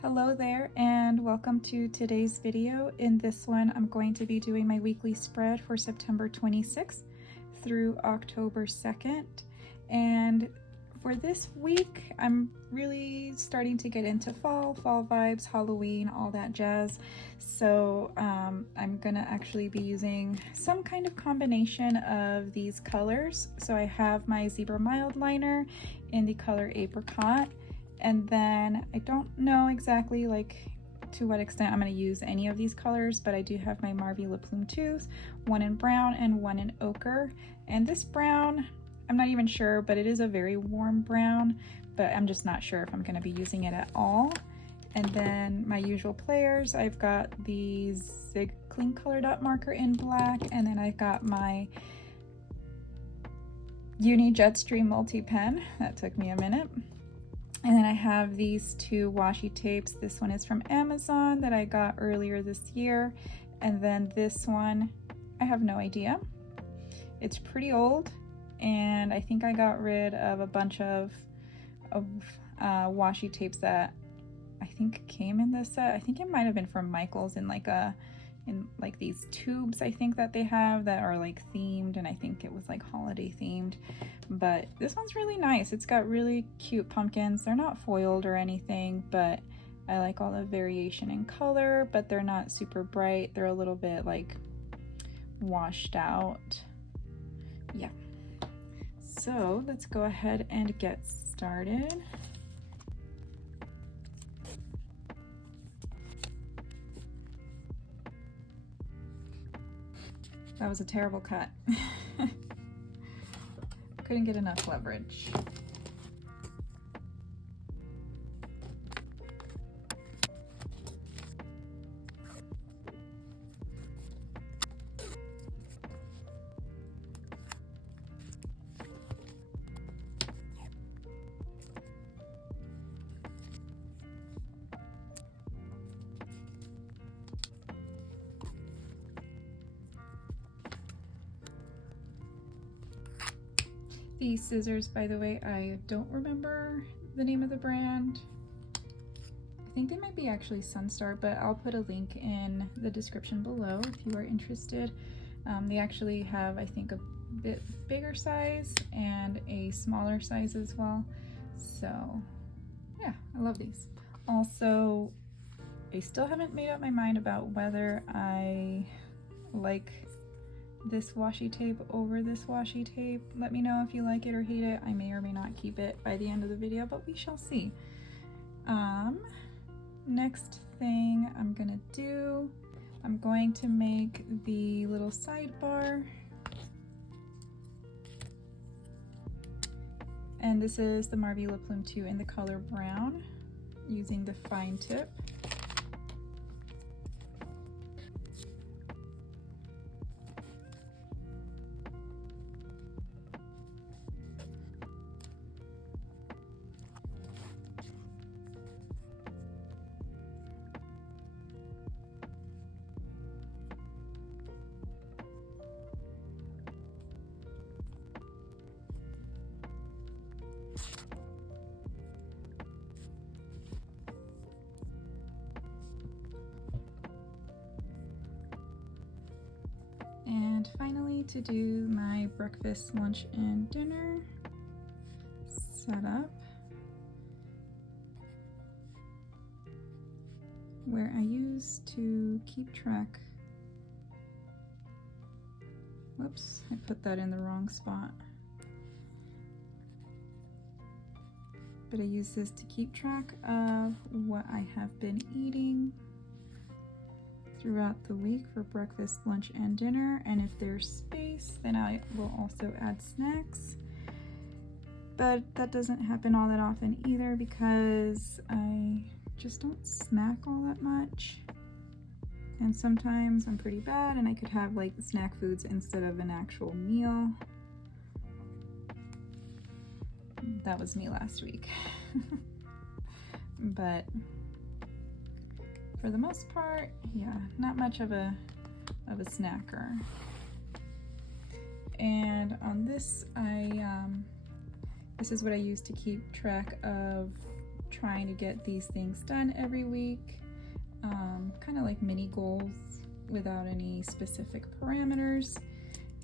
Hello there and welcome to today's video. In this one, I'm going to be doing my weekly spread for September 26th through October 2nd. And for this week, I'm really starting to get into fall vibes, Halloween, all that jazz. So I'm gonna actually be using some kind of combination of these colors. So I have my Zebra Mild Liner in the color Apricot. And then I don't know exactly to what extent I'm going to use any of these colors, but I do have my Marvy Le Plume 2s, one in brown and one in ochre. And this brown, I'm not even sure, but it is a very warm brown, but I'm just not sure if I'm going to be using it at all. And then my usual players, I've got the Zig Clean Color Dot marker in black, and then I've got my Uni Jetstream Multi Pen. That took me a minute. And then I have these two washi tapes. This one is from Amazon that I got earlier this year. And then this one, I have no idea. It's pretty old. And I think I got rid of a bunch of washi tapes that I think came in this set. I think it might have been from Michael's in these tubes I think that they have that are like themed, and I think it was like holiday themed. But this one's really nice. It's got really cute pumpkins. They're not foiled or anything, but I like all the variation in color, but they're not super bright. They're a little bit like washed out. Yeah. So let's go ahead and get started. That was a terrible cut. Couldn't get enough leverage. These scissors, by the way, I don't remember the name of the brand. I think they might be actually Sunstar, but I'll put a link in the description below if you are interested. They actually have, I think, a bit bigger size and a smaller size as well. So yeah, I love these. Also, I still haven't made up my mind about whether I like this washi tape over this washi tape. Let me know if you like it or hate it. I may or may not keep it by the end of the video, but we shall see. Next thing I'm gonna do, I'm going to make the little sidebar. And this is the Marvy Le Plume 2 in the color brown, using the fine tip. And finally, to do my breakfast, lunch, and dinner setup, where I use to keep track. Whoops, I put that in the wrong spot. But I use this to keep track of what I have been eating throughout the week for breakfast, lunch, and dinner. And if there's space, then I will also add snacks. But that doesn't happen all that often either because I just don't snack all that much. And sometimes I'm pretty bad and I could have like snack foods instead of an actual meal. That was me last week. But for the most part, yeah, not much of a snacker. And on this, this is what I use to keep track of trying to get these things done every week, kind of like mini goals without any specific parameters.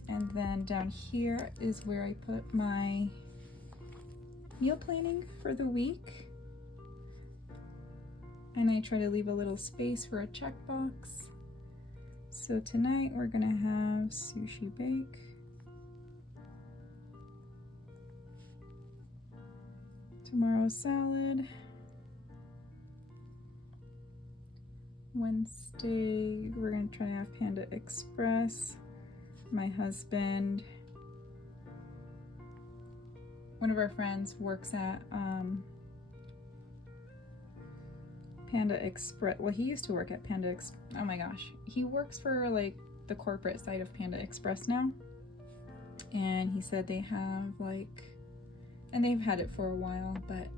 And then down here is where I put my meal planning for the week. And I try to leave a little space for a checkbox. So tonight we're gonna have sushi bake. Tomorrow salad. Wednesday we're gonna try to have Panda Express. My husband, one of our friends works at Panda Express. Well, he used to work at Panda Express. Oh my gosh. He works for like the corporate side of Panda Express now. And he said they have like, and they've had it for a while, but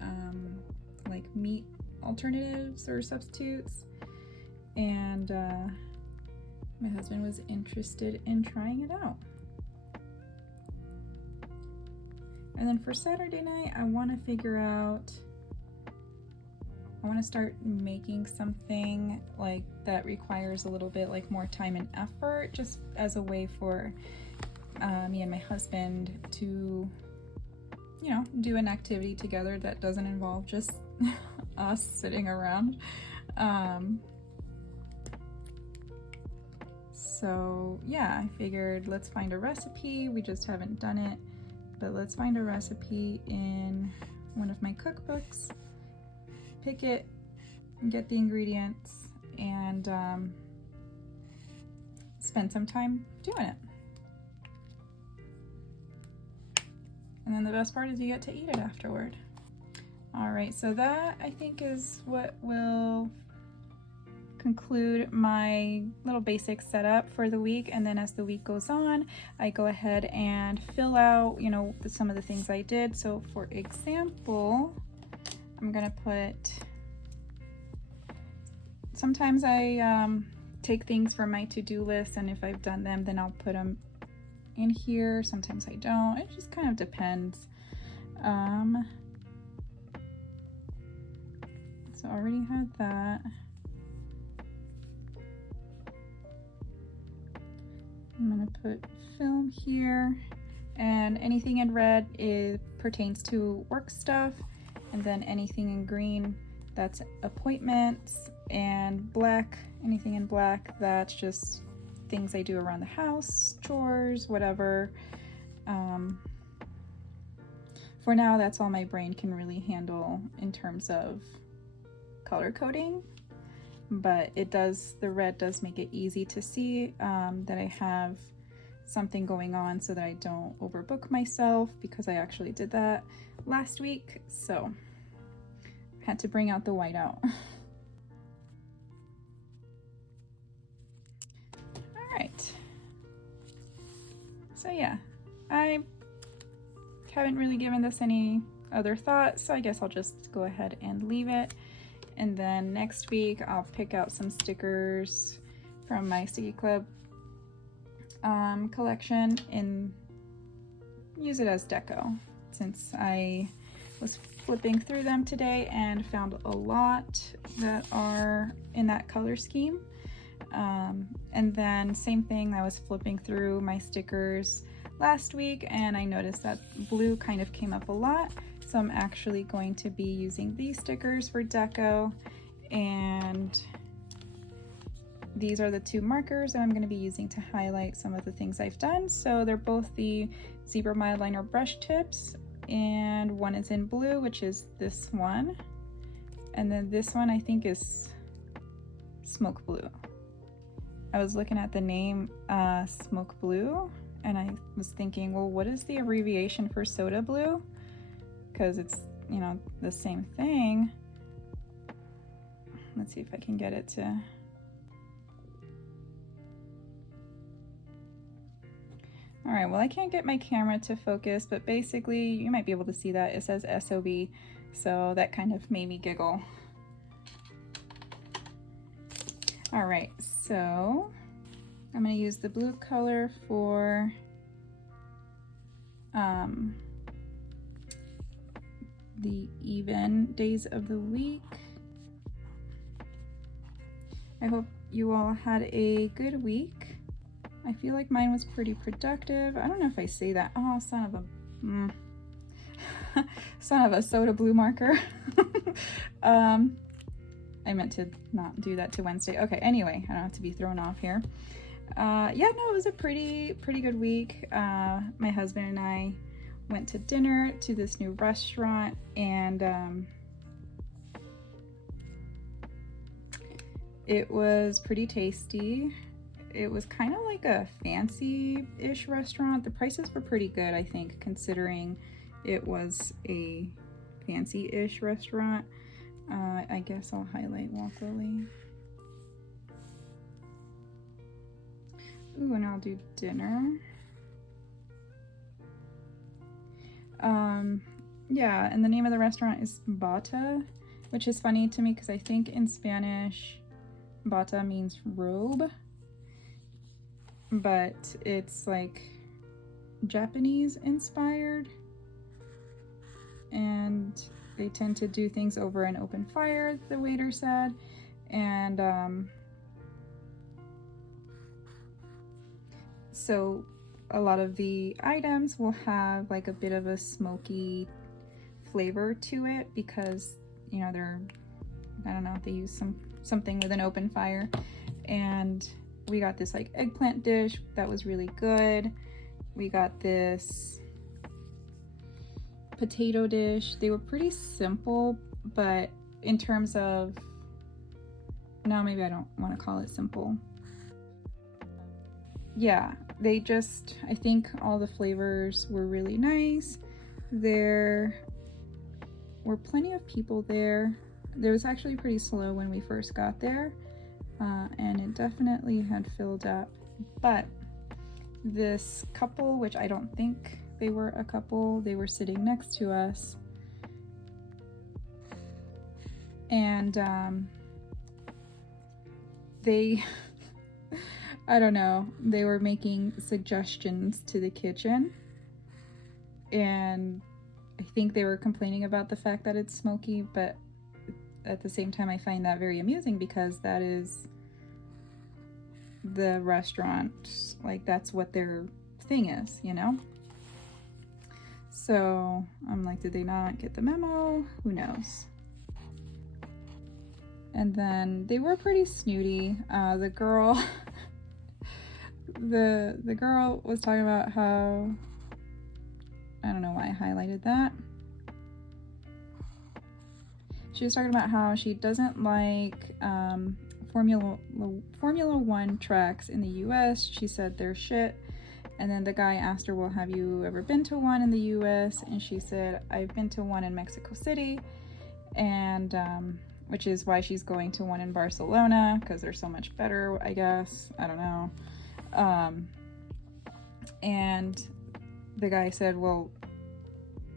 like meat alternatives or substitutes. And my husband was interested in trying it out. And then for Saturday night, I want to figure out, I want to start making something like that requires a little bit like more time and effort, just as a way for me and my husband to, you know, do an activity together that doesn't involve just us sitting around. So yeah, I figured let's find a recipe. We just haven't done it, but let's find a recipe in one of my cookbooks, pick it, get the ingredients, and spend some time doing it. And then the best part is you get to eat it afterward. All right, so that I think is what will conclude my little basic setup for the week. And then as the week goes on, I go ahead and fill out, you know, some of the things I did. So for example, I'm gonna put, sometimes I take things from my to-do list, and if I've done them, then I'll put them in here. Sometimes I don't. It just kind of depends. So I already had that. I'm gonna put film here, and anything in red pertains to work stuff, and then anything in green, that's appointments, and black, anything in black, that's just things I do around the house, chores, whatever. For now, that's all my brain can really handle in terms of color coding. But it does, the red does make it easy to see that I have something going on so that I don't overbook myself, because I actually did that last week. So I had to bring out the whiteout. All right. So yeah, I haven't really given this any other thought, so I guess I'll just go ahead and leave it. And then next week, I'll pick out some stickers from my Sticky Club collection and use it as deco, since I was flipping through them today and found a lot that are in that color scheme. And then same thing, I was flipping through my stickers last week and I noticed that blue kind of came up a lot. So I'm actually going to be using these stickers for deco, and these are the two markers that I'm going to be using to highlight some of the things I've done. So they're both the Zebra Mildliner brush tips, and one is in blue, which is this one, and then this one I think is Smoke Blue. I was looking at the name Smoke Blue and I was thinking, well, what is the abbreviation for soda blue? Because it's, you know, the same thing. Let's see if I can get it to. All right, well, I can't get my camera to focus, but basically you might be able to see that it says SOB, so that kind of made me giggle. All right, so I'm gonna use the blue color the even days of the week. I hope you all had a good week. I feel like mine was pretty productive. I don't know if I say that. Oh, son of a son of a soda blue marker. I meant to not do that to Wednesday. Okay, anyway, I don't have to be thrown off here. Yeah, no, it was a pretty good week. My husband and I went to dinner to this new restaurant, and it was pretty tasty. It was kind of like a fancy-ish restaurant. The prices were pretty good, I think, considering it was a fancy-ish restaurant. I guess I'll highlight Walk Lily. Ooh, and I'll do dinner. Yeah, and the name of the restaurant is Bata, which is funny to me because I think in Spanish, bata means robe, but it's like Japanese inspired, and they tend to do things over an open fire, the waiter said, and so a lot of the items will have like a bit of a smoky flavor to it because, you know, they're, I don't know, they use something with an open fire. And we got this like eggplant dish that was really good. We got this potato dish. They were pretty simple, but in terms of, no, maybe I don't want to call it simple. Yeah, they just, I think all the flavors were really nice. There were plenty of people there. There was actually pretty slow when we first got there, and it definitely had filled up. But this couple, which I don't think they were a couple, they were sitting next to us, and they I don't know, they were making suggestions to the kitchen, and I think they were complaining about the fact that it's smoky, but at the same time I find that very amusing because that is the restaurant, like that's what their thing is, you know? So I'm like, did they not get the memo? Who knows? And then they were pretty snooty. The girl the girl was talking about how, I don't know why I highlighted that. She was talking about how she doesn't like Formula 1 tracks in the US. She said they're shit. And then the guy asked her, well, have you ever been to one in the US? And she said, I've been to one in Mexico City, and which is why she's going to one in Barcelona, because they're so much better, I guess. I don't know. And the guy said, well,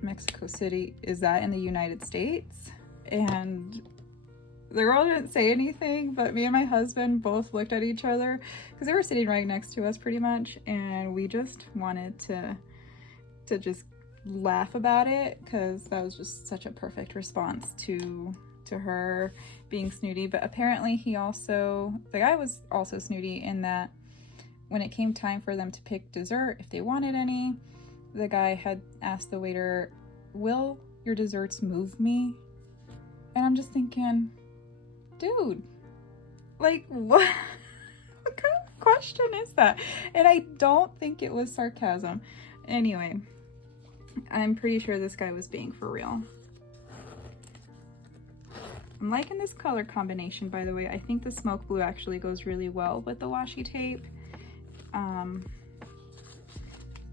Mexico City, is that in the United States? And the girl didn't say anything, but me and my husband both looked at each other because they were sitting right next to us pretty much, and we just wanted to just laugh about it because that was just such a perfect response to her being snooty. But apparently the guy was also snooty in that when it came time for them to pick dessert, if they wanted any, the guy had asked the waiter, will your desserts move me? And I'm just thinking, dude, like what kind of question is that? And I don't think it was sarcasm. Anyway, I'm pretty sure this guy was being for real. I'm liking this color combination, by the way. I think the smoke blue actually goes really well with the washi tape.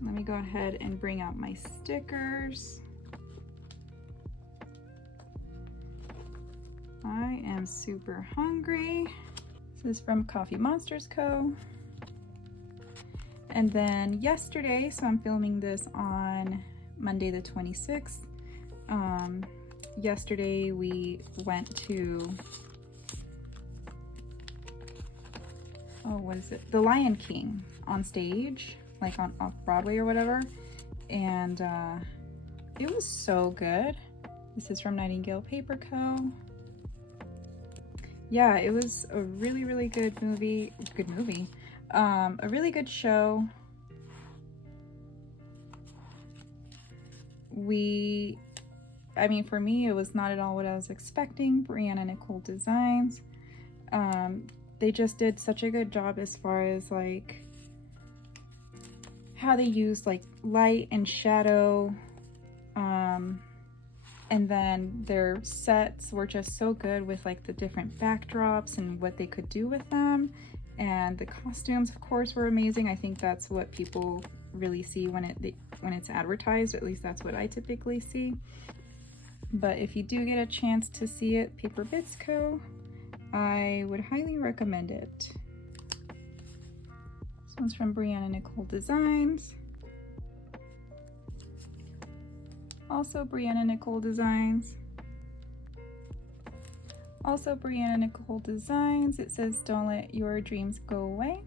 Let me go ahead and bring out my stickers. I am super hungry. This is from Coffee Monsters Co. And then yesterday, so I'm filming this on Monday the 26th. Yesterday we went to, what is it? The Lion King on stage, like off Broadway or whatever. And it was so good. This is from Nightingale Paper Co. Yeah, it was a really, really good movie. A really good show. I mean, for me, it was not at all what I was expecting. Brianna Nicole Designs. They just did such a good job as far as like how they used like light and shadow. And then their sets were just so good with like the different backdrops and what they could do with them. And the costumes, of course, were amazing. I think that's what people really see when it's advertised. At least that's what I typically see. But if you do get a chance to see it, Paper Bits Co., I would highly recommend it. This one's from Brianna Nicole Designs. Also Brianna Nicole Designs. Also Brianna Nicole Designs. It says, "Don't let your dreams go away."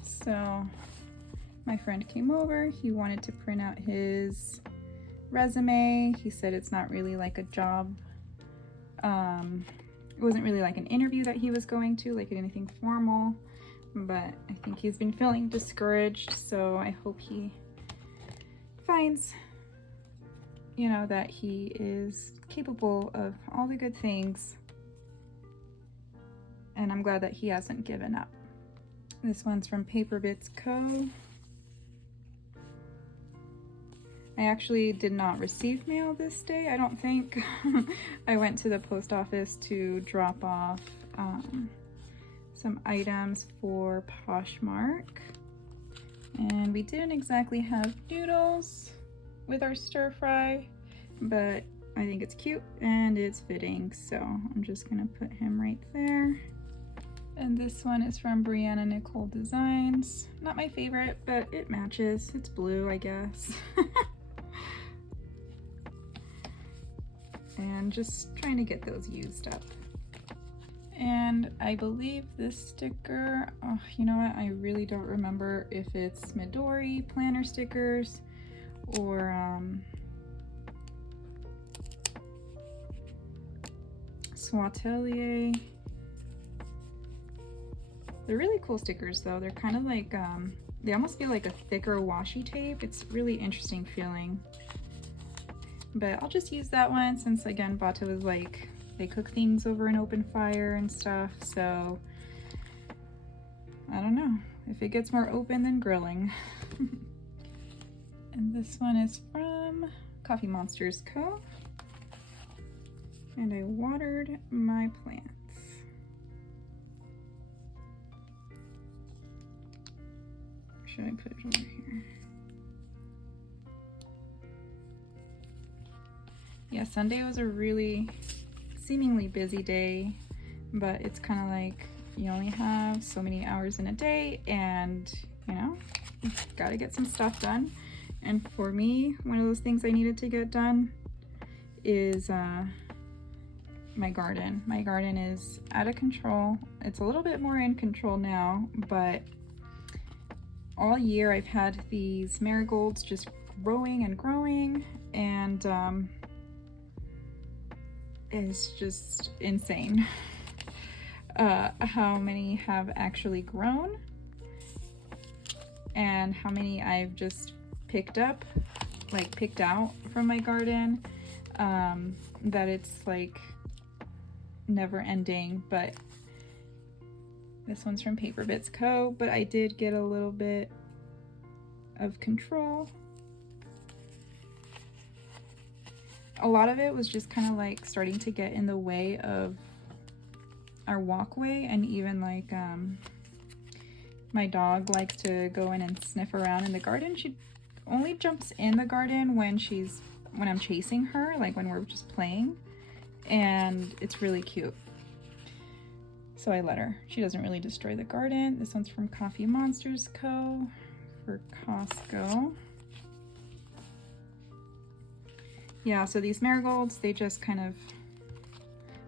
So my friend came over. He wanted to print out his resume. He said it's not really like a job. It wasn't really like an interview that he was going to, like anything formal. But I think he's been feeling discouraged, so I hope he finds, you know, that he is capable of all the good things. And I'm glad that he hasn't given up. This one's from Paper Bits Co. I actually did not receive mail this day, I don't think. I went to the post office to drop off some items for Poshmark. And we didn't exactly have noodles with our stir fry, but I think it's cute and it's fitting, so I'm just gonna put him right there. And this one is from Brianna Nicole Designs. Not my favorite, but it matches. It's blue, I guess. And just trying to get those used up. And I believe this sticker, oh, you know what? I really don't remember if it's Midori planner stickers or Swatelier. They're really cool stickers though. They're kind of like, they almost feel like a thicker washi tape. It's really interesting feeling. But I'll just use that one since, again, Bata was like, they cook things over an open fire and stuff, so I don't know if it gets more open than grilling. And this one is from Coffee Monsters Co. And I watered my plants. Should I put it over here? Yeah, Sunday was a really seemingly busy day, but it's kind of like you only have so many hours in a day and, you know, gotta get some stuff done. And for me, one of those things I needed to get done is my garden. My garden is out of control. It's a little bit more in control now, but all year I've had these marigolds just growing and growing, and it's just insane how many have actually grown and how many I've just picked up, like picked out from my garden, that it's like never ending. But this one's from Paper Bits Co., but I did get a little bit of control. A lot of it was just kind of like starting to get in the way of our walkway, and even like my dog likes to go in and sniff around in the garden. She only jumps in the garden when I'm chasing her, like when we're just playing, and it's really cute. So I let her. She doesn't really destroy the garden. This one's from Coffee Monsters Co. for Costco. Yeah, so these marigolds, they just kind of,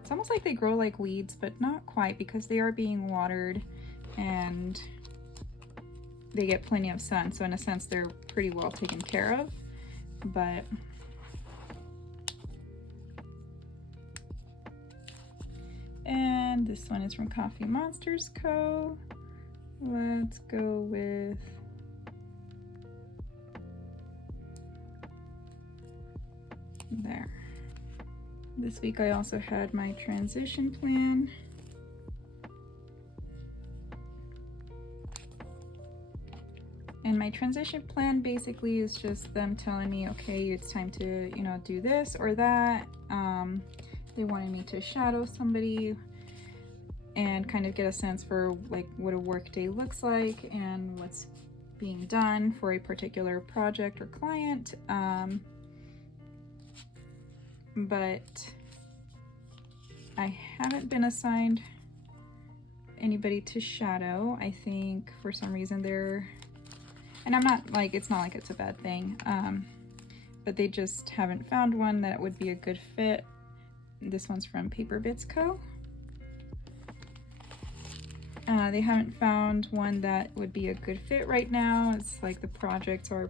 it's almost like they grow like weeds, but not quite, because they are being watered and they get plenty of sun. So in a sense, they're pretty well taken care of. But This one is from Coffee Monsters Co. Let's go with there. This week I also had my transition plan. And my transition plan basically is just them telling me, okay, it's time to, you know, do this or that. They wanted me to shadow somebody and kind of get a sense for like what a work day looks like and what's being done for a particular project or client. But I haven't been assigned anybody to shadow. I think for some reason they're, and I'm not like, it's not like it's a bad thing, but they just haven't found one that would be a good fit. This one's from Paper Bits Co. They haven't found one that would be a good fit right now. It's like the projects are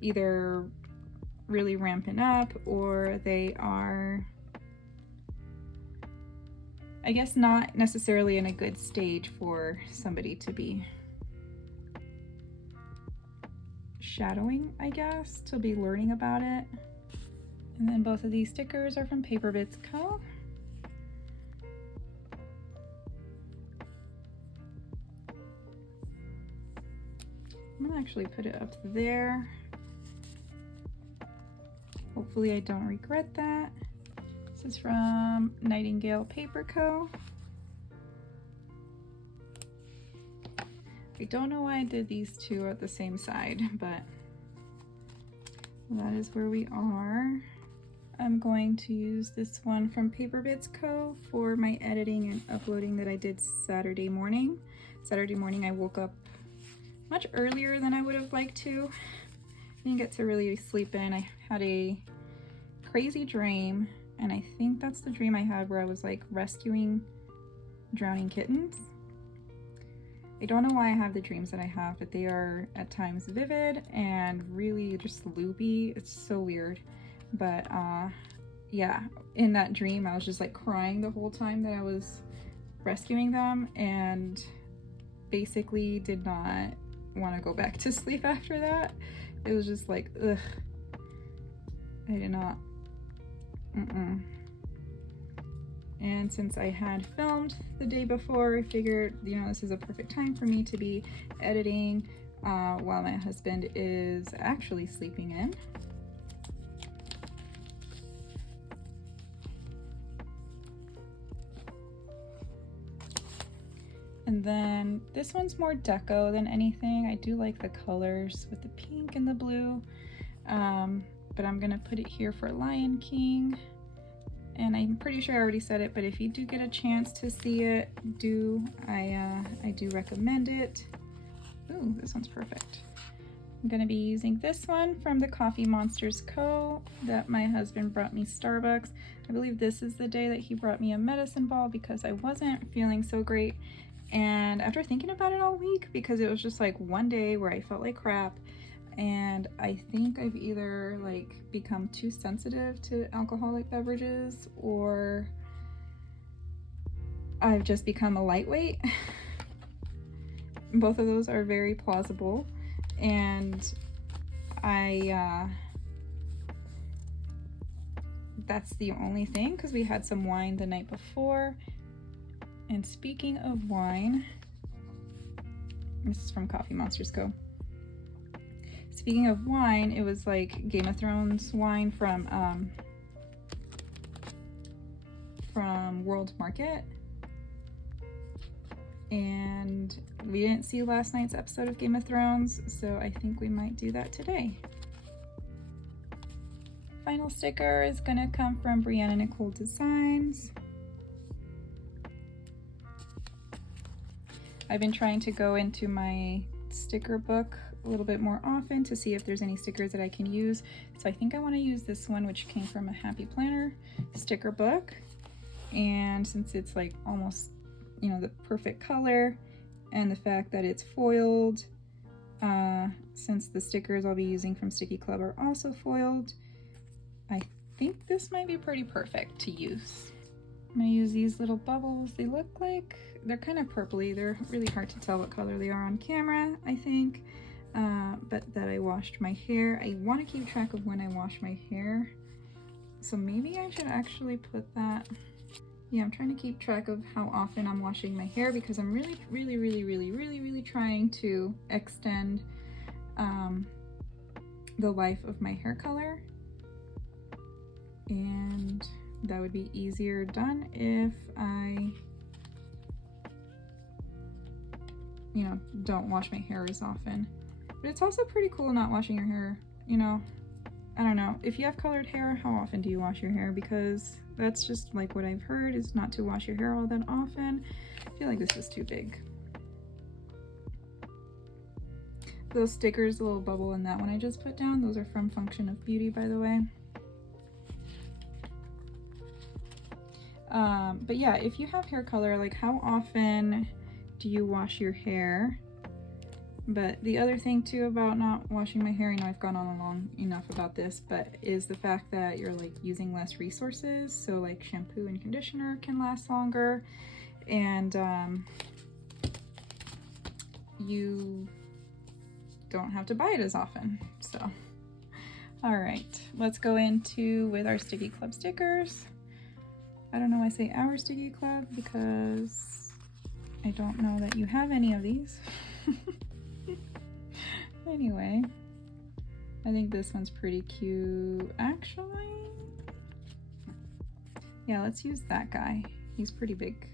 either really ramping up or they are, I guess, not necessarily in a good stage for somebody to be shadowing, I guess, to be learning about it. And then both of these stickers are from Paper Bits Co. I'm gonna actually put it up there. Hopefully I don't regret that. This is from Nightingale Paper Co. I don't know why I did these two at the same side, but that is where we are. I'm going to use this one from Paper Bits Co. for my editing and uploading that I did Saturday morning. Saturday morning I woke up much earlier than I would have liked to. I didn't get to really sleep in. I had a crazy dream, and I think that's the dream I had where I was like rescuing drowning kittens. I don't know why I have the dreams that I have, but they are at times vivid and really just loopy. It's so weird. But yeah, in that dream I was just like crying the whole time that I was rescuing them, and basically did not want to go back to sleep after that. It was just like, ugh. I did not. And since I had filmed the day before, I figured, you know, this is a perfect time for me to be editing while my husband is actually sleeping in. And then this one's more deco than anything. I do like the colors with the pink and the blue, but I'm gonna put it here for Lion King. And I'm pretty sure I already said it, but if you do get a chance to see it, I do recommend it. Ooh, this one's perfect. I'm gonna be using this one from the Coffee Monsters Co. that my husband brought me Starbucks. I believe this is the day that he brought me a medicine ball because I wasn't feeling so great. And after thinking about it all week, because it was just like one day where I felt like crap, and I think I've either like become too sensitive to alcoholic beverages or I've just become a lightweight. Both of those are very plausible, and that's the only thing, because we had some wine the night before. And speaking of wine, this is from Coffee Monsters Co. Speaking of wine, it was like Game of Thrones wine from World Market. And we didn't see last night's episode of Game of Thrones, so I think we might do that today. Final sticker is gonna come from Brianna Nicole Designs. I've been trying to go into my sticker book a little bit more often to see if there's any stickers that I can use. So I think I want to use this one, which came from a Happy Planner sticker book. And since it's like almost, you know, the perfect color, and the fact that it's foiled, since the stickers I'll be using from Sticky Club are also foiled, I think this might be pretty perfect to use. I'm gonna use these little bubbles. They look like, they're kind of purpley. They're really hard to tell what color they are on camera, I think. But that I washed my hair. I want to keep track of when I wash my hair. So maybe I should actually put that. Yeah, I'm trying to keep track of how often I'm washing my hair because I'm really trying to extend the life of my hair color. And that would be easier done if I, you know, don't wash my hair as often. But it's also pretty cool not washing your hair, you know. I don't know. If you have colored hair, how often do you wash your hair? Because that's just like what I've heard is not to wash your hair all that often. I feel like this is too big. Those stickers, the little bubble in that one I just put down, those are from Function of Beauty, by the way. But yeah, if you have hair color, like how often do you wash your hair? But the other thing too about not washing my hair, I know I've gone on long enough about this, but is the fact that you're like using less resources. So like shampoo and conditioner can last longer, and you don't have to buy it as often. So, all right, let's go into with our Sticky Club stickers. I don't know why I say our Sticky Club because I don't know that you have any of these. Anyway, I think this one's pretty cute, actually. Yeah, let's use that guy. He's pretty big.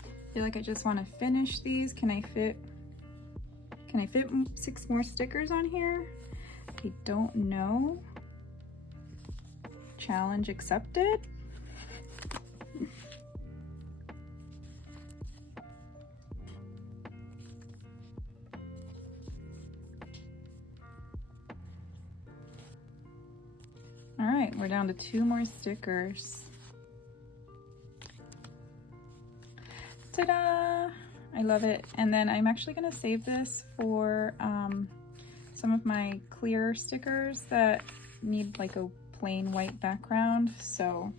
I feel like I just want to finish these. Can I fit 6 more stickers on here? I don't know. Challenge accepted. All right, we're down to 2 more stickers. Ta-da! I love it. And then I'm actually gonna save this for some of my clear stickers that need like a plain white background, so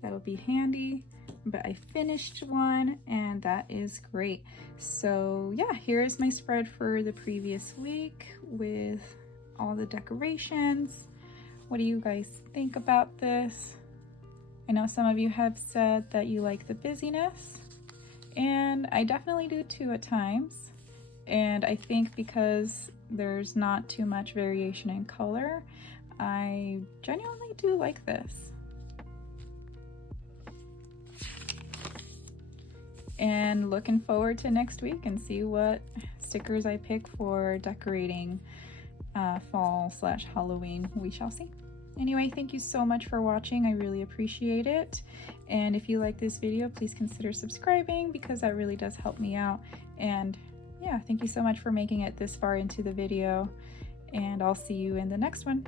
that'll be handy. But I finished one and that is great. So yeah, here is my spread for the previous week with all the decorations. What do you guys think about this? I know some of you have said that you like the busyness, and I definitely do too at times. And I think because there's not too much variation in color, I genuinely do like this. And looking forward to next week and see what stickers I pick for decorating fall/Halloween. We shall see. Anyway, thank you so much for watching. I really appreciate it. And if you like this video, please consider subscribing because that really does help me out. And yeah, thank you so much for making it this far into the video. And I'll see you in the next one.